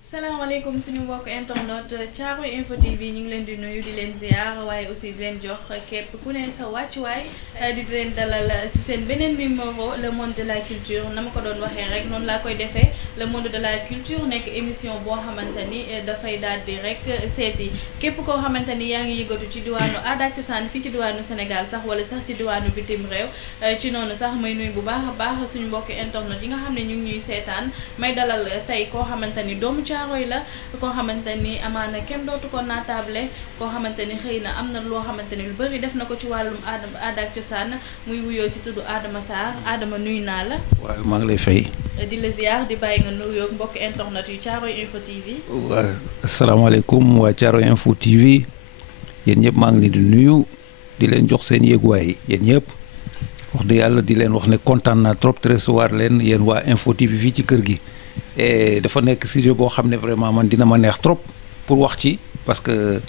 salaamaaleykum suñu mbokk internet Caaroy Info TV ñu ngi leen di nuyu di leen ziar waaye aussi di leen jox képp ku ne sa wàccuwaay di leen dalal ci seen beneen numéro le monde de la culture na ma ko doon waxee rek noonu laa koy defee le monde de la culture nekk émission boo xamante ni dafay daal di rek seeti képp koo xamante ni yaa ngi yëngatu ci diwaanu aada ak cosaan fii ci diwaanu Sénégal sax wala sax ci diwaanu bitim réew ci noonu sax may nuyu bu baax a baax suñu mbokk internet yi nga xam ne ñu ngi ñuy seetaan may dalal tey koo xamante ni doomu Caaroy la koo xamante ni amaana kenn dootu ko naatable koo xamante ni xëy na am na loo xamante ni lu bëri def na ko ci wàllum aada ak cosaan muy wuyoo ci tudd Adama Sarr Adama nuyu naa la. waaw maa ngi lay fay. di la ziar di bàyyi nga nuyoo mbokk internet yu Caaroy Info TV. waaw asalaamaaleykum waa Caaroy Info TV yéen ñëpp maa ngi leen di nuyu di leen jox seen yéeguwaay yéen ñëpp wax dëgg yàlla di leen wax ne kontaan naa trop te recevoir leen yéen waa Info TV fii ci kër gi. et dafa nekk sujet boo xam ne vraiment man dina ma neex trop pour wax ci parce que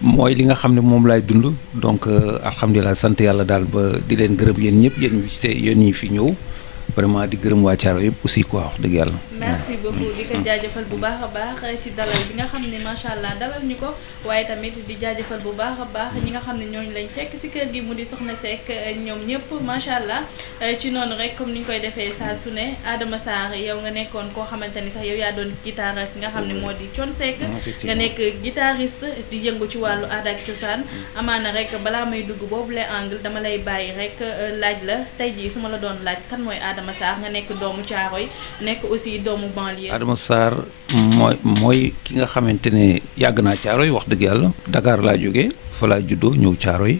mooy li nga xam ne moom laay dund donc alhamdulilah sant yàlla daal ba di leen gërëm yéen ñëpp yéen ñi fi ñëw vraiment di gërëm waa Caaroy yëpp aussi quoi wax dëgg yàlla. merci beaucoup di ko jaajëfal bu baax a baax ci dalal bi nga xam ne macha allah dalal ñu ko waaye tamit di jaajëfal bu baax a baax ñi nga xam ne ñooñu lañ fekk si kër gi mu di Soxna Seck ñoom ñëpp macha allah ci noonu rek comme ni ñu koy defee saa su ne Adama Sarr yow nga nekkoon koo xamante ni sax yow yaa doon guitare ak nga xam ne moo di Thione Seck nga nekk guitariste di yëngu ci wàllu aada ak cosaan amaana rek balaa may dugg boobu le angle dama lay bàyyi rek laaj la tey jii su ma la doon laaj kan mooy Adama Sarr nga nekk doomu Caaroy nekk aussi doomu banlieue. Adama Sarr mooy ki nga xamante ne yàgg naa Caaroy wax dëgg yàlla Dakar laa jógee fa laa juddoo ñëw Caaroy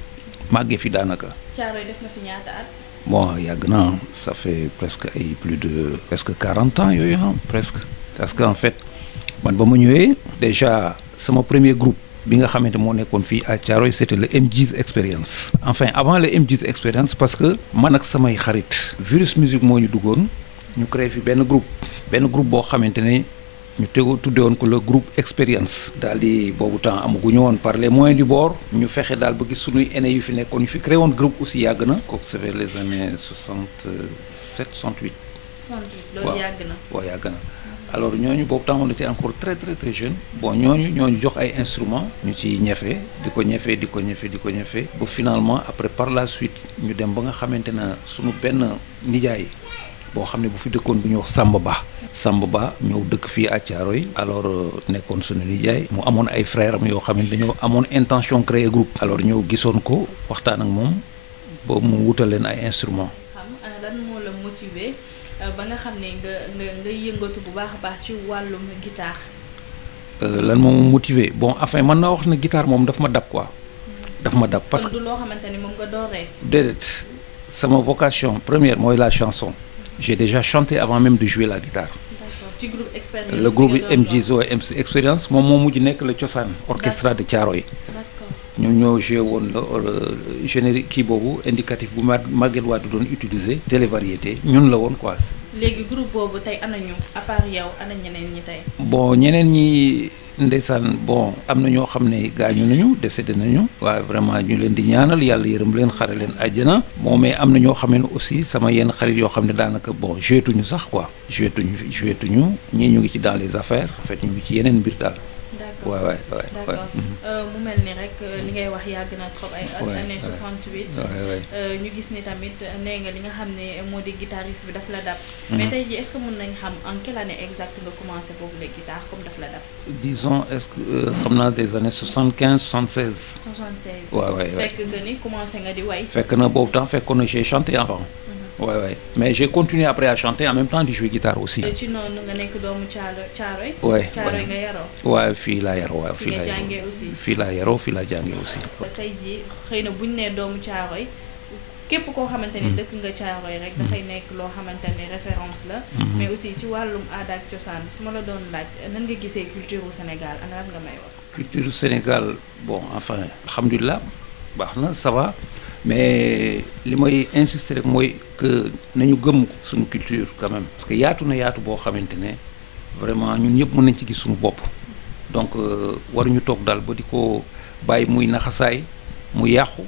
màggee fi daanaka. Caaroy def na fi ñaata at. bon yàgg naa ça fait presque ay plus de presque 40 ans yooyu presque parce que en fait man ba ma ñëwee déjà sama premier groupe. bi nga xamante moo nekkoon fii à Caaroy c'était le MJ's Experience enfin avant le MJ's Experience parce que man ak samay xarit Virus Musique moo ñu duggoon ñu créé fi benn groupe boo xamante ne ñu tudde woon ko le groupe Experience daal di boobu temps amaguñu woon par les moyens du bord ñu fexe daal ba gis suñuy aînés yu fi nekkoon ñu fi créé woon groupe aussi yàgg na kooku c'est vers les années 67 68 loolu yàgg na waaw yàgg na alors ñooñu boobu temps on était encore très très très jeune bon ñooñu jox ay instruments ñu ci ñefe di ko ñefe ba finalement après par la suite ñu dem ba nga xamante na suñu benn nijaay boo xam ne bu fi dëkkoon bu ñuy wax Samba Ba ñëw dëkk fii à Caaroy alors nekkoon suñu nijaay mu amoon ay frères am yoo xam ne dañoo amoon intention créer groupe alors ñëw gisoon ko waxtaan ak moom ba mu wutal leen ay instruments. lan moo la motiver ba nga xam ne nga yëngatu bu baax a baax ci wàllum guitare. lan moom motivé bon enfin mën naa wax ne guitare moom daf ma dab quoi. daf ma dab parce que du loo xamante ni moom nga dooree. déedéet sama vocation première mooy la chanson. j'ai déjà chanté avant même de jouer la guitare. d'accord ci groupe Expérience. le groupe MJ's MC Expérience moom moo mujj nekk le cosaan orchestra de Caaroy. ñoom ñoo joué woon la générique kii boobu indicatif bu Maguette Wade doon utiliser télévariété ñun la woon quoi. léegi groupe boobu tey ana ñu à part yow ana ñeneen ñi tey. bon ñeneen ñi ndeysaan bon am na ñoo xam ne gaañu nañu décédé nañu. waaye vraiment ñu leen di ñaanal yàlla yërëm leen xare leen àjjana. bon mais am na ñoo xam ne aussi sama yenn xarit yoo xam ne daanaka bon jouetuñu sax quoi. jouetuñu ñii ñu ngi ci dans les affaires en fait ñu ngi ci yeneen mbir daal. waay d'accord mu mel ni rek li ngay wax yàgg na trop ay année 68 ñu gis ni tamit nee nga li nga xam ne moo di guitariste bi daf la dab mais tey ji est-ce que mën nañ xam en quelle année exacte nga commencé boobu la guitare comme daf la dab disons est-ce que xam naa des années 75 76 waaw fekk nga ni commencé nga di way fekk na boobu temps fekkoon na j'ai chanté avant ouais mais j'ai continué après à chanter en même temps di jouer guitare aussi. ci noonu nga nekk doomu Caaroy. Caaroy nga yaroo. waaw fii laa yaroo waaw fii laa jàngee aussi. fii laa yaroo fii laa jàngee aussi. tey jii xëy na buñ nee doomu Caaroy képp koo xamante ni dëkk nga Caaroy rek dafay nekk loo xamante ni référence la. mais aussi ci wàllum aada ak cosaan su ma la doon laaj nan nga gisee culture u Sénégal ana lan nga may wax. culture Sénégal bon enfin alhamdulilah baax na ça va mais li may insister rek mooy que nañu gëm suñu culture quand même. parce que yaatu na yaatu boo xamante ne vraiment ñun ñëpp mën nañ ci gis suñu bopp donc waruñu toog daal ba di ko bàyyi muy naxasaay mu yàqu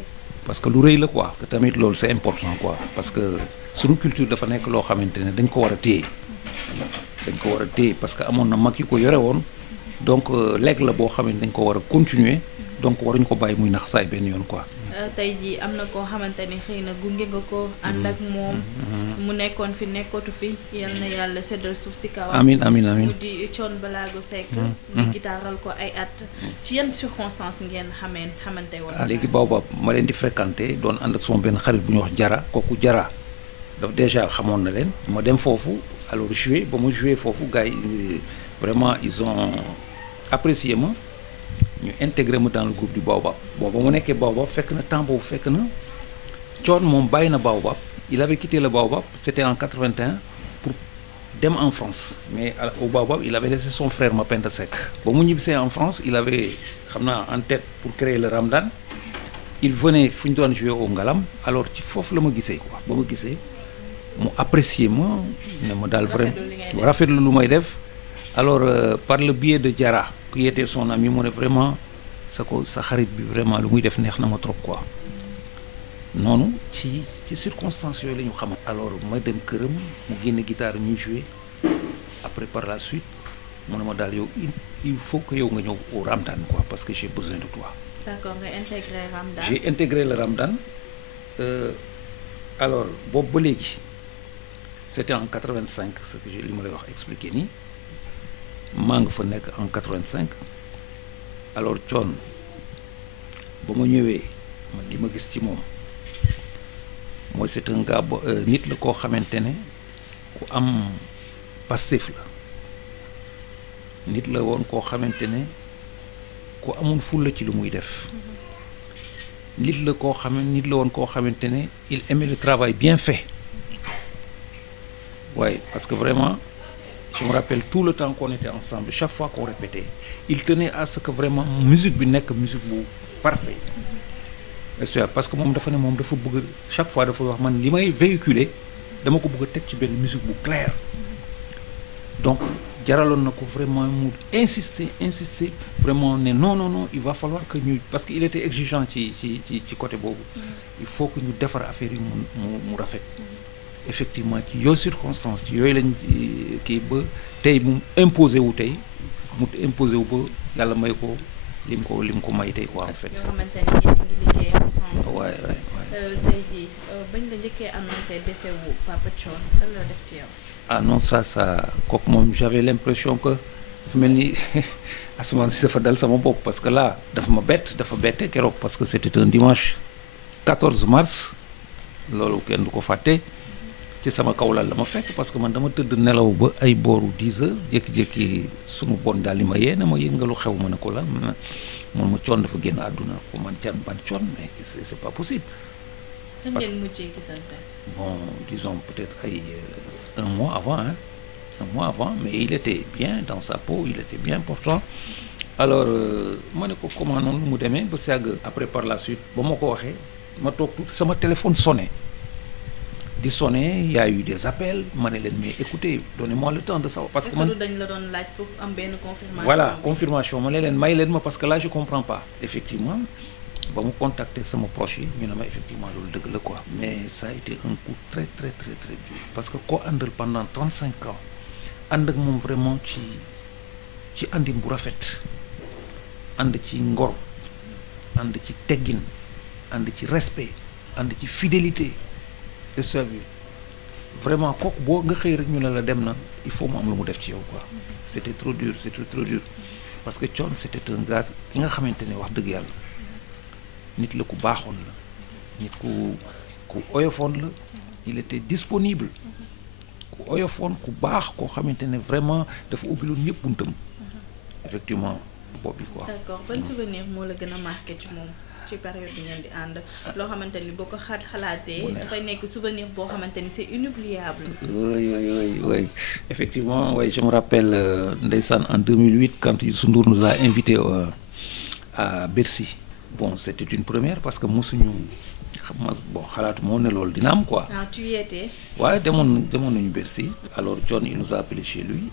parce que lu rëy la quoi. parce que tamit loolu c'est important quoi parce que suñu culture dafa nekk loo xamante ne dañ ko war a téye dañ ko war a téye parce que amoon na mag yu ko yore woon donc léegi la boo xam ne dañ ko war a continuer donc waruñu ko bàyyi muy naxasaay benn yoon quoi. tey jii am na koo xamante ni xëy na gunge nga ko ànd ak moom mu nekkoon fi nekkatu fi yal na yàlla seddal suuf si kawam. amiin amiin amiin mu di Thione Ballago Seck. nga gitaaral ko ay at. ci yan circonstances ngeen xamante woon. léegi Baobab ma leen di fréquenté doon ànd ak sama benn xarit bu ñuy wax Jara kooku Jara daf déjà xamoon na leen ma dem foofu alors joué ba ma joué foofu gars yi vraiment ils ont apprécié ma. ñu intégré ma dans le groupe du Baobab booba mu nekkee Baobab fekk na temps boobu fekk na Thione moom bàyyi na Baobab il avait quitté le Baobab c'était en 81 pour dem en France mais au Baobab il avait laissé son frère Mapenda Seck ba mu ñibbisee en France il avait xam naa en tête pour créer le Ramdan il venait fu ñu doon jouer au Ngalam alors ci foofu la ma gisee quoi ba ma gisee mu apprécier ma ne ma daal vraiment rafetlu lu may def alors par le biais de Diarra qui était son ami mu ne vraiment sa xarit bi vraiment lu muy def neex na ma trop quoi noonu ci circonstances yooyu la ñu xamal alors ma dem këram mu génne guitare ñuy jouer après par la suite mu ne ma daal yow il faut que yow nga ñëw au Ramdan quoi parce que j'ai besoin de toi. D'accord, nga intégré Ramdan. J'ai intégré le Ramdan alors boobu ba léegi c'était en 85 ce que li ma lay wax expliqué nii maa nga fa nekk en 85 alors Thione ba ma ñëwee man li ma gis ci moom mooy c'est un gars nit la koo xamante ne ku am Pastef la nit la woon koo xamante ne ku amoon fulla ci lu muy def nit la woon koo xamante ne il aimait le travail bien fait waaye parce que vraiment je me rappelle tout le temps qu'on était ensemble chaque fois qu'on répétait il tenait à ce que vraiment musique bi nekk musique bu parfait parce que moom dafa ne moom dafa bëgg chaque fois dafa wax man li may véhiculer dama ko bëgg a teg ci benn musique bu claire donc jaraloon na ko vraiment mu insister vraiment ne non il va falloir que ñu parce que il était exigeant ci côté boobu il faut que ñu defar affaire yi mu rafet effectivement ci yooyu circonstance ci yooyu lañ kii ba tey mu imposé wu ba yàlla may ko lim ko may tey quoi en fait. yoo xamante ne yéen a ngi liggéey ensemble. waay. tey jii bañ la njëkkee annoncé décès wu Papa Thione lan la def ci yow. ah non ça kooku moom j'avais l'impression que dafa mel ni asamaan si dafa dal sama bopp parce que là dafa bette keroog parce que c'était un dimanche 14 mars loolu kenn du ko fàtte. ci sama kaw lal la ma fekk parce que man dama tëdd nelaw ba ay booru 10 heures jékki-jékki sunu bon daal li ma yee ne ma yëngalu xew ma ne ko la man ma Thione dafa génn àdduna ko man ban Thione mais c'est pas possible. kan ngeen mujjee gisante. bon disons peut-être ay un mois avant mais il était bien dans sa peau il était bien portant alors ma ne ko comment noonu mu demee ba sàgg après par la suite ba ma ko waxee ma toog tuuti sama téléphone sonné. di sonné il y a eu des appels ma ne leen mais écoutez donnez-moi le temps de savoir parce que man dañ la doon laaj pour am benn confirmation. voilà confirmation ma ne leen may leen ma parce que là je comprends pas effectivement ba mu contacter sama proche yi ñu ne ma effectivement loolu dëgg la quoi mais ça a été un coup très très très très dur parce que koo àndal pendant 35 ans ànd ak moom vraiment ci àndin bu rafet ànd ci ngor ànd ci teggin ànd ci respect ànd ci fidélité et ça vraiment kooku boo nga xëy rek ñu ne la dem na il faut mu am lu mu def ci yow quoi c'était trop dur parce que Thione c'était un gars ki nga xamante ne wax dëgg yàlla nit la ku baaxoon la nit ku oyofoon la il était disponible ku oyofoon ku baax koo xamante ne vraiment dafa ubbiloon ñëpp buntam effectivement boobu quoi. D'accord, ban souvenir moo la gën a marqué ci moom ci période bi ngeen di ànd loo xamante ni boo ko xalaatee dafay nekk souvenir boo xamante ni c'est inoubliable. Oui effectivement oui je me rappelle ndeysaan en 2008 quand Youssou Ndour nous a invités à Bercy bon c'était une première parce que mosuñu bon xalaatu moo ne loolu dina am quoi. Ah, tu y étais? waaye demoon nañu Bercy. alors John il nous a appelé chez lui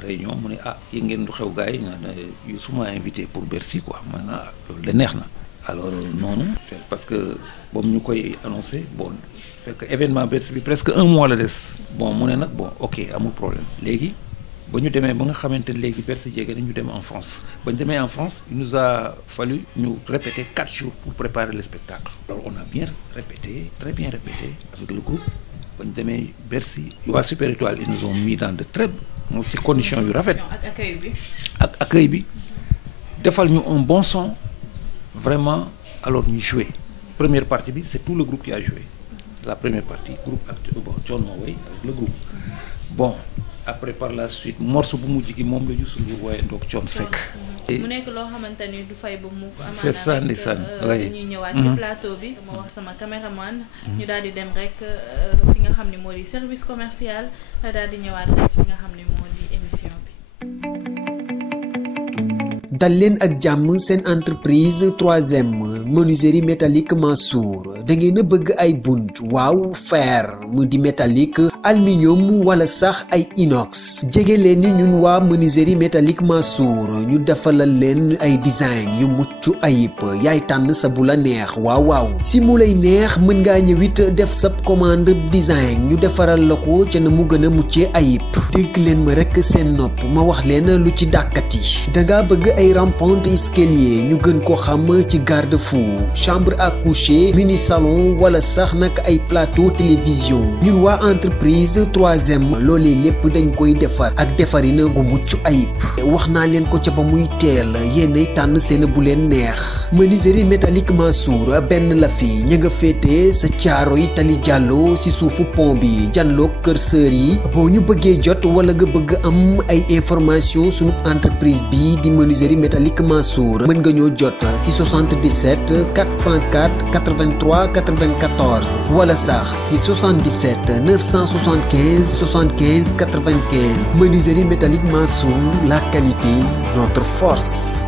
réunion mu ne ah yi ngeen du xew gars yi yu suma invité pour Bercy quoi man na loolu de neex na. alors noonu parce que boobu ñu koy annoncé bon fekk événement Bercy bi presque un mois la des bon mu ne nag bon ok amul problème léegi ba ñu demee ba nga xamante ne léegi Bercy jege na ñu dem en France ba ñu demee en France il nous a fallu ñu répéter 4 jours pour préparer le spectacle. alors on a bien répété très bien répété avec le groupe ba ñu demee Bercy waa Super Étoile ils nous ont mis dans de très ci conditions yu rafet. ak accueil bi defal ñu un bon son. Vraiment, alors ñu joué première partie bi c'est tout le groupe qui a joué la première partie groupe actuel bon John moo woy avec le groupe bon après par la suite morceau bu mujj gi moom la Youssou Ndour waaye ndoog Thione Seck. mu nekk loo xamante ni du fay ba mu ko. c'est ça ndeysaan amaana ñuy ñëwaat ci plateau bi. ma wax sama caméraman. ñu daal di dem rek fi nga xam ne moo di service commercial daal di ñëwaat rek fi nga xam ne moo di émission bi. dal leen ak jàmm seen entreprise 3M menuiserie métallique Mansour da ngeen a bëgg ay bunt waaw fer mu di métallique aluminium wala sax ay inox jege leen ni ñun waa menuiserie métallique Mansour ñu defalal leen ay design yu mucc ayib yaay tànn sa bu la neex waaw si mu lay neex mën ngaa ñëwit def sab commande design ñu defaral la ko ca na mu gën a muccee ayib dégg leen ma rek seen nopp ma wax leen lu ci dàkkati danga bëgg ay rampante escalier ñu gën ko xam ci garde-fou chambre à coucher mini salon wala sax nag ay plateau télévision ñun waa entreprise 3M loolee lépp dañ koy defar ak defarina gu mucc ayib wax naa leen ko ca ba muy teel yéenay tànn seen bu leen neex menuiserie métallique Mansour benn la fi ña nga féete sa caaro yi tali jàllo si suufu pont bi janloog kër sër yi boo ñu bëggee jot wala nga bëgg am ay information sunu entreprise bi di menuiserie métallique Mansour mën nga ñoo jot ci 77 404 83 94 wala sax ci 77 975 75 95 menuiserie métallique Mansour la qualité notre force.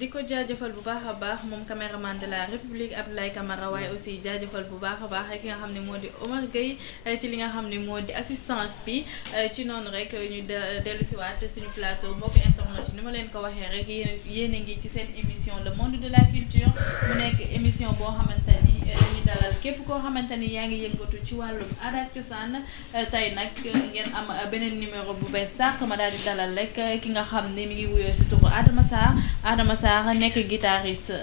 di ko jaajëfal bu baax a baax moom caméraman de la République Abdoulaye Camara waaye aussi jaajëfal bu baax a baax ki nga xam ne moo di Omar Gueye ci li nga xam ne moo di assistance bi ci noonu rek ñu dellu si waat suñu plateau mbokk internet yi ni ma leen ko waxee rek yéen a ngi ci seen émission le monde de la culture mu nekk émission boo xamante ni dañuy dalal képp koo xamante ni yaa ngi yëngatu ci wàllum aada ak cosaan tey nag ngeen am beneen numéro bu bees tàq ma daal di dalal rek ki nga xam ne mi ngi wuyoo si turu Adama Sarr nekk guitariste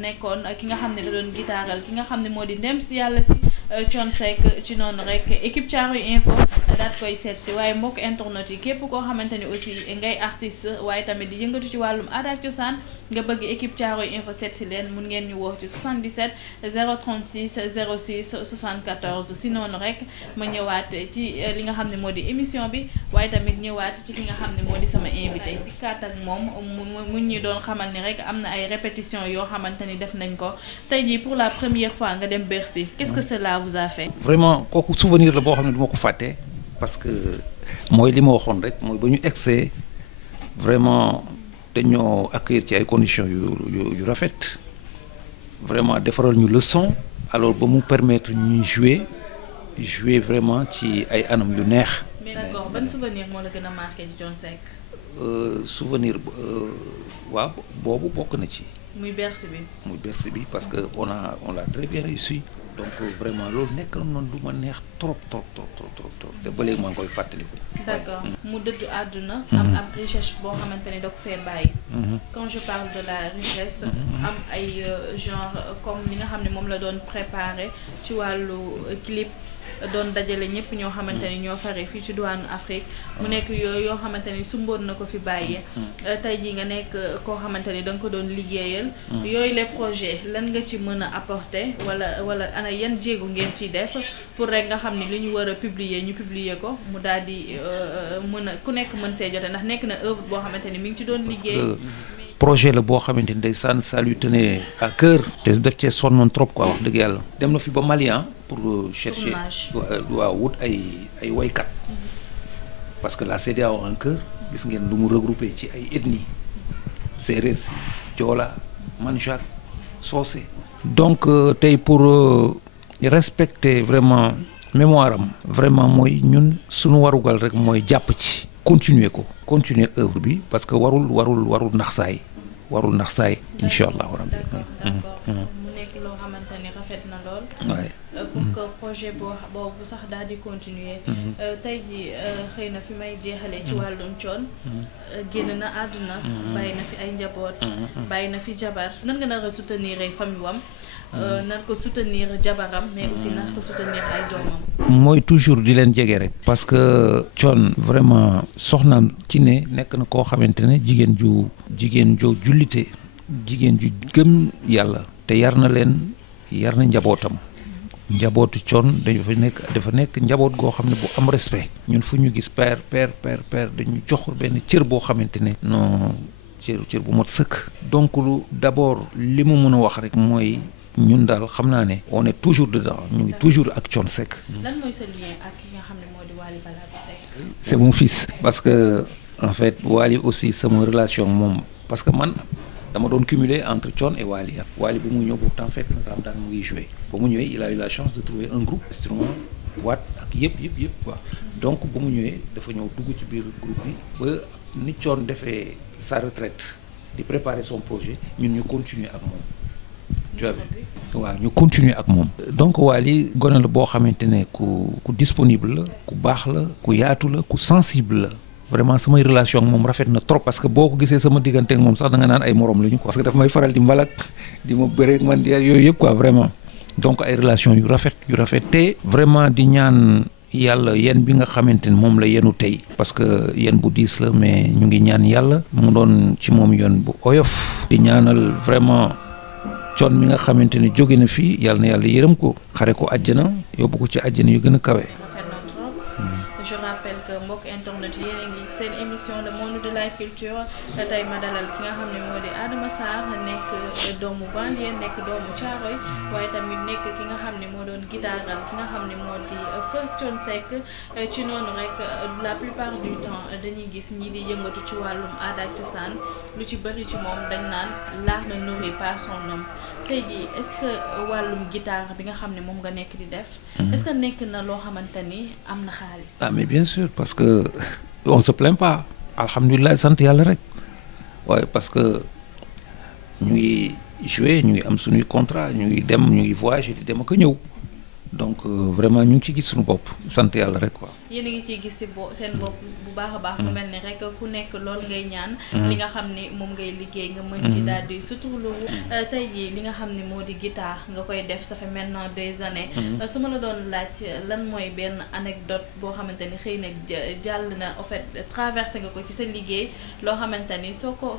nekkoon ki nga xam ne da doon guitaral ki nga xam ne moo di ndem si yàlla si Thione Seck ci noonu rek équipe Thiaroye Info daat koy seet si waaye mbokk internet yi képp koo xamante ni aussi ngay artiste waaye tamit di yëngatu ci wàllum aada ak cosaan nga bëgg équipe Thiaroye Info seet si leen mun ngeen ñu woo ci 77 036 06 74 si noonu rek ma ñëwaat ci li nga xam ne moo di émission bi waaye tamit ñëwaat ci ki nga xam ne moo di sama invité di kaat ak moom mu ñu doon xamal ni rek am na ay répétition yoo xamante ni def nañ ko tey jii pour la première fois nga dem Bercy qu'est-ce que cela vous a fait. vraiment kooku souvenir la boo xam ne du ma ko fàtte parce que mooy li ma waxoon rek mooy ba ñu egsee vraiment dañoo accueillir ci ay conditions yu rafet vraiment defaral ñu leçon alors ba mu permettre ñuy jouer vraiment ci ay anam yu neex. mais d'accord ban souvenir moo la gën a marqué ci Thione Seck. souvenir waaw boobu bokk na ci. muy Bercy bi parce que on l'a très bien réussi donc vraiment loolu nekk noonu du ma neex trop te ba léegi maa ngi koy fàttaliku. d'accord mu dëddu àdduna. am ab richesse boo xamante ne da ko fee bàyyi. quand je parle de la richesse. am ay genre comme li nga xam ne moom la doon préparer ci wàllu clip. doon dajale ñëpp ñoo xamante ni ñoo fare fii ci douane Afrique mu nekk yoo xamante ni sumboon na ko fi bàyyee tey jii nga nekk koo xamante ni da nga ko doon liggéeyal yooyu les projets lan nga ci mën a apporter wala ana yan jéego ngeen ciy def pour rek nga xam ni li ñu war a publier ñu publier ko mu daal di mën a ku nekk mën see jote ndax nekk na œuvre boo xamante ni mi ngi ci doon liggéey projet la boo xamante ni ndeysaan ça lui tenait à cœur te def cee sonnoon trop quoi wax dëgg yàlla dem na fi ba Mali pour chercher waaw wut ay woykat parce que la CEDEAO en cœur gis ngeen lu mu regroupé ci ay ethnie séeréer si Joola Manjaak Soose donc tey pour respecter vraiment mémoire am vraiment mooy ñun suñu warugal rek mooy jàpp ci continuer œuvre bi parce que warul nax saay incha allahu rabbi. d'accord mu nekk loo xamante ni rafet na lool. pour que projet boobu sax daal di continuer. tey ji xëy na fi may jeexalee ci wàllum Thione génn na àdduna. bàyyi na fi ay njaboot. bàyyi na fi jabar nan nga nar a soutenir famille wam nar ko soutenir jabaram mais aussi nar ko soutenir ay doomam. mooy toujours di leen jege rek. parce que Thione vraiment soxnaam ci ne nekk na koo xamante ne jigéen ju jullite jigéen ju gëm yàlla te yar na njabootam. njabootu Thione dafa nekk njaboot goo xam ne bu am respect ñun fu ñu gis père dañu jox benn cër boo xamante ne non cër bu mot sëkk donc d'abord li mu mën a wax rek mooy ñun daal xam naa ne on est toujours dedans ñu ngi toujours ak Thione Seck. lan mooy sa lien ak ki nga xam ne moo di Wally Ballago Seck. c'est mon fils parce que en fait Wally aussi sama relation moom parce que man dama doon cumuler entre Thione et Wally. Wally bu mu ñëw pourtant fekk na Ramdan mu ngi joué ba mu ñëwee il a eu la chance de trouver un groupe instrument waat ak yëpp quoi donc ba mu ñëwee dafa ñëw dugg ci biir groupe bi ba ni Thione defee sa retraite di préparer son projet ñun ñu continuer ak moom tu vois waaw ñu continuer ak moom donc Wally gone la boo xamante ne ku disponible la ku baax la ku yaatu la ku sensible la vraiment samay relation ak moom rafet na trop parce que boo ko gisee sama diggante ak moom sax da nga naan ay morom lañu parce que daf may faral di mbalak di ma bëre man di yooyu yëpp quoi vraiment donc ay relation yu rafet te vraiment di ñaan yàlla yéen bi nga xamante ne moom la yenu tey parce que yéen bu diis la mais ñu ngi ñaan yàlla mu doon ci moom yoon bu oyof di ñaanal vraiment Thione mi nga xamante ne jóge na fii yàlla na yàlla yërëm ko xare ko àjjana yóbbu ko ci àjjana yu gën a kawe. Je rappelle que mbokk internet yéen a ngi seen émission le monde de la culture tey ma dalal ki nga xam ne moo di Adama Sarr nekk doomu banlieue nekk doomu Thiaroye waaye tamit nekk ki nga xam ne moo doon gitaaral ki nga xam ne moo di feu Thione Seck ci noonu rek la plupart du temps dañuy gis ñi di yëngatu ci wàllum aada ak cosaan lu ci bëri ci moom dañ naan l'art ne nourrit pas son homme tey jii est-ce que wàllum guitare bi nga xam ne moom nga nekk di def est-ce que nekk na loo xamante ni am na xaalis. Mais bien sûr parce que on se plaint pas alhamdulilah sant yàlla rek waaye parce que ñu ngi jouer ñu ngi am suñuy contrat ñu ngi dem ñu ngi voyager di dem ak a ñëw donc vraiment ñu ngi ci gis suñu bopp sant yàlla rek quoi. yéen a ngi ciy gis seen bopp bu baax a baax. mu mel ni rek ku nekk lool ngay ñaan. li nga xam ni moom ngay liggéey nga mën ci daal di suturlu. tey jii li nga xam ni moo di guitare nga koy def ça fait maintenant des années. su ma la doon laaj lan mooy benn anecdote boo xamante ni xëy na jàll na en fait traversé nga ko ci sa liggéey loo xamante ni soo ko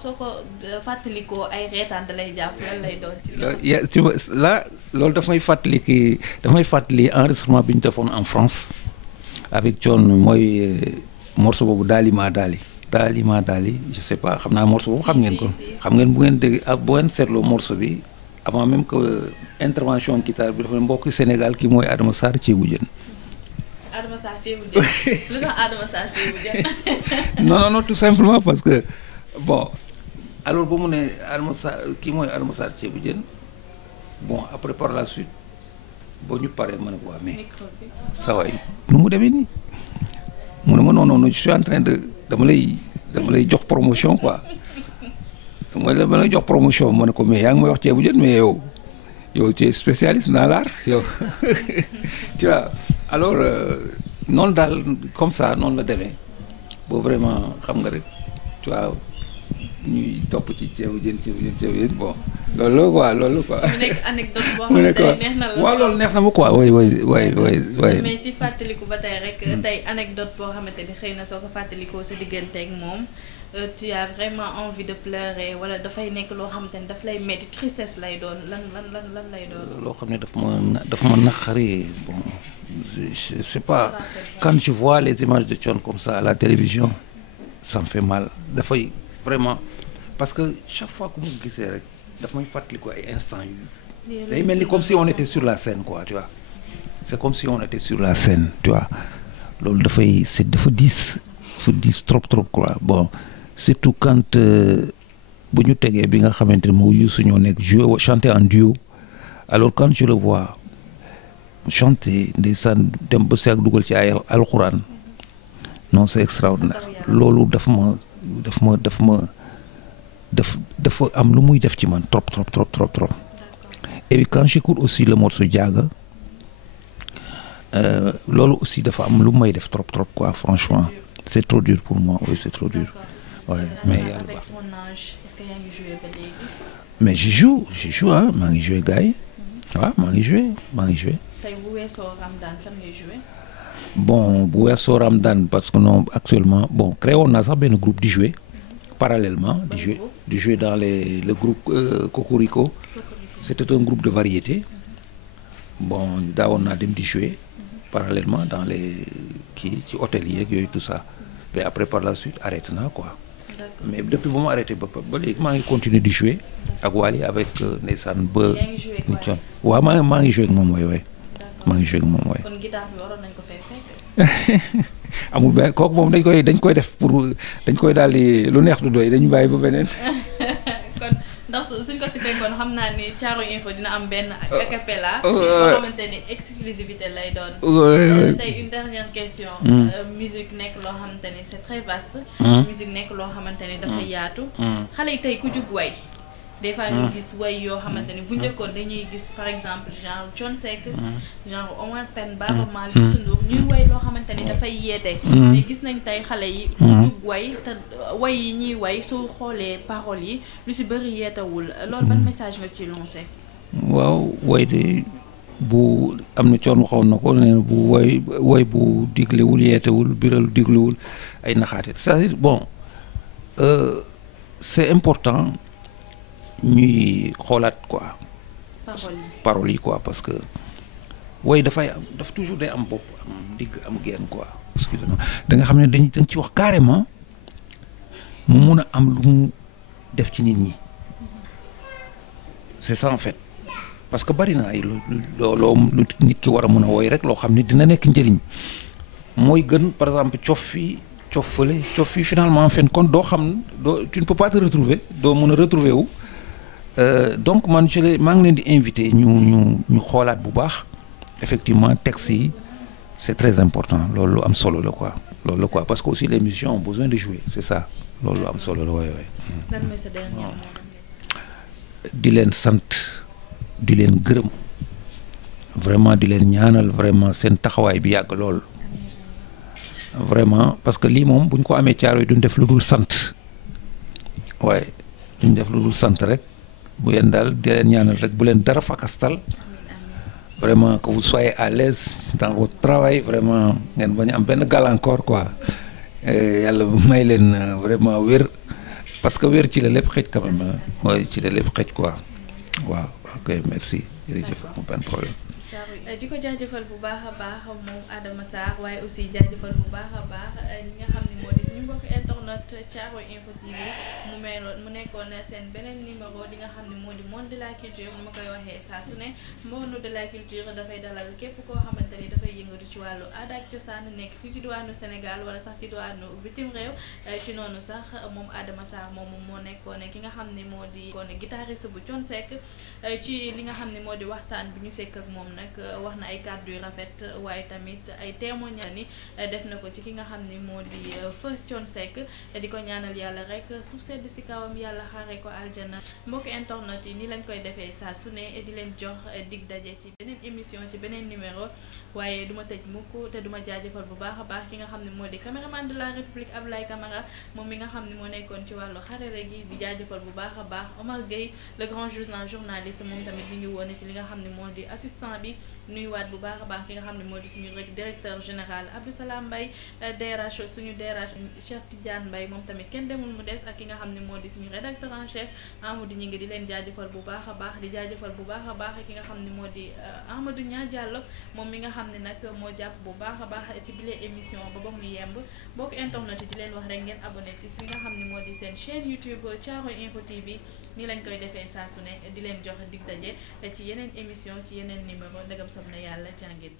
fàttalikoo ay reetaan da lay jàpp lan lay doon. ci là loolu daf may fàttali enregistrement bi ñu defoon en France. avec Thione mooy morceau boobu daali maa daali je sais pas xam naa morceau boobu xam ngeen ko xam ngeen bu ngeen dégg ak bu ngeen seetloo morceau bi avant même que intervention guitare bi dafa ne mbokk Sénégal kii mooy Adama Sarr ceebu jën. Adama Sarr ceebu jën lu tax Adama Sarr ceebu jën. non tout simplement parce que bon alors ba mu ne Adama Sarr kii mooy Adama Sarr ceebu jën bon après par la suite boo ñu paree ma ne ko waa mais saa waay nu mu demee nii mu ne ma non je suis en train de dama lay jox promotion quoi dama lay jox promotion ma ne ko mais yaa ngi may wax ceebu jën mais yow tu es spécialiste dans l'art yow tu vois alors noonu daal comme ça noonu la demee boo vraiment xam nga rek tu vois ñuy topp ci ceebu jën bon loolu quoi. mu nekk anecdote boo xamante ne neex na la. waaw loolu neex na ma quoi way mais si fàttaliku ba tey rek. tey anecdote boo xamante ni xëy na soo ko fàttalikoo sa diggante ak moom tu as vraiment envie de pleurer wala dafay nekk loo xamante ni daf lay metti tristesse lay doon lan lay doon. loo xam ne daf ma naqari bon je sais pas quand je vois les images de Thione comme ça à la télévision ça me fait mal dafay vraiment parce que chaque fois que mu gisee rek daf may fàttaliku ay instant yu day mel ni comme si on était sur la scène quoi tu vois c'est comme si on était sur la scène tu vois loolu dafa diis trop quoi bon surtout quand bu ñu tegee bi nga xamante ne moo Youssou ñoo nekk jouer chanter en duo alors quand je le vois chanter ndeysaan dem ba seeg dugal ci ay alxuraan non c'est extraordinaire loolu dafa am lu muy def ci man trop et puis quand j'écoute aussi le morceau Diaga loolu aussi dafa am lu may def trop quoi franchement c'est trop dur pour moi oui c'est trop dur ouais mais yàlla baax mais je joue ah maa ngi joué gars yi waaw maa ngi joué tey bu weesoo Ramadan fan ngay joué bon bu weesoo Ramadan parce que non actuellement bon créé woon naa sax benn groupe di jouer parallèlement di jouer dans le groupe Cocorico c'était un groupe de variété bon daawoon naa dem di jouer parallèlement dans les kii ci hôtel yi ak yooyu tout ça mais après par la suite arrêté naa quoi mais depuis ba ma arrêté ba léegi maa ngi continuer di jouer ak Wally avec ndeysaan ba nit yoon waaw maa ngi jouer ak moom waay maa ngi jouer ak moom waay kon guitare bi waroon nañ ko fay fekk amul benn kooku moom dañ koy def pour dañ koy daal di lu neex du doy dañu bàyyi ba beneen kon ndax suñ ko si fekkoon xam naa ni Thiaroye Info dina am benn a cappella boo xamante ni exclusivité lay doon tey une dernière question musique nekk loo xamante ni c'est très vaste musique nekk loo xamante ni dafa yaatu xale yi tey ku jug way des fois nga gis way yoo xamante ni bu njëkkoon dañuy gis par exemple genre Thione Seck genre Omar Pène Baaba Maal Youssou Ndour ñuy way loo xamante ni dafay yeete mais gis nañ tey xale yi ku jug way te way yi ñuy way soo xoolee paroles yi lu si bëri yeetawul loolu ban message nga ci lancé waaw way de bu am na Thione waxoon na ko nee na bu way bu diglewul yeetewul biral diglewul ay naxaate c'est-à-dire bon c'est important ñuy xoolaat quoi paroles yi quoi parce que way daf toujours day am bopp am digg am genn quoi excusez-moi da nga xam ne dañ ci wax carrément mu mun a am lu mu def ci nit ñi c'est ça en fait parce que bari na ay loo lu nit ki war a mun a woy rek loo xam ne dina nekk njëriñ mooy gën par exemple cof fii finalement en fin de compte doo xam tu ne peux pas te retrouver doo mun a retrouver wu donc man maa ngi leen di inviter ñu xoolaat bu baax effectivement texte yi c'est très important loolu lu am solo la quoi loolu la quoi parce que aussi les musiciens ont besoin de jouer c'est ça loolu lu am solo la waay. lan mooy sa dernier mot di leen sant di leen gërëm vraiment di leen ñaanal vraiment seen taxawaay bi yàgg lool vraiment parce que lii moom bu ñu ko amee Thiaroye duñ def lu dul sant waaye duñ def lu dul sant rek. bu leen daal di leen ñaanal rek bu leen dara fakastal vraiment que vous soyez à l'aise dans votre travail vraiment ngeen bañ am benn gàllankoor quoi yàlla may leen vraiment wér parce que wér ci la lépp xëj quand même mooy ci la lépp xëj quoi waaw ok merci jërëjëf amul benn problème. di ko jaajëfal bu baax a baax moom Adama Sarr waaye aussi jaajëfal bu baax a baax ñi nga xam ne moo di suñu mbokk internet Thiaroye Info TV mu nekkoon seen beneen numéro li nga xam ne moo di monde de la culture ni ma koy waxee saa su ne monde de la culture dafay dalal képp koo xamante ni dafay yëngatu ci wàllu aada ak cosaan nekk fii ci diwaanu Sénégal wala sax ci diwaanu bitim réew ci noonu sax moom Adama Sarr moom moo nekkoon ki nga xam ne moo di kon guitariste bu Thione Seck ci li nga xam ne moo di waxtaan bi ñu sekk ak moom nag wax na ay kàddu yu rafet waaye tamit ay témoignages ni def na ko ci ki nga xam ni moo di feu Thione Seck di ko ñaanal yàlla rek suuf sedd si kawam yàlla xaare ko aljana mbokk internet yi ni lañ koy defee saa su ne di leen jox dig daje ci beneen émission ci beneen numéro waaye duma tëj mukk te duma jaajëfal bu baax a baax ki nga xam ne moo di caméraman de la République Ablaye Camara moom mi nga xam ne moo nekkoon ci wàllu xarale gi di jaajëfal bu baax a baax Omar Gueye le grand journaliste moom tamit mi ngi woon ci li nga xam ne moo di assistant bi nuyuwaat bu baax a baax ki nga xam ne moo di suñu rek directeur général Abdou Salam Mbaye DRH suñu DRH Cheikh Tidiane Mbaye moom tamit kenn demul mu des ak ki nga xam ne moo di suñu rédacteur en chef Amadou ñi ngi di leen jaajëfal bu baax a baax di jaajëfal bu baax a baax ki nga xam ne moo di Amadou Nia Diallo moom mi nga xam ne nag moo jàpp bu baax a baax ci bile émission ba mu yemb bokk internet yi di leen wax rek ngeen abonné ci li nga xam ne moo di seen chaîne YouTube Thiaroye Info TV nii lañ koy defee saa su ne di leen jox dig daje ci yeneen émission ci yeneen numéro ndegam sob na yàlla jàngeen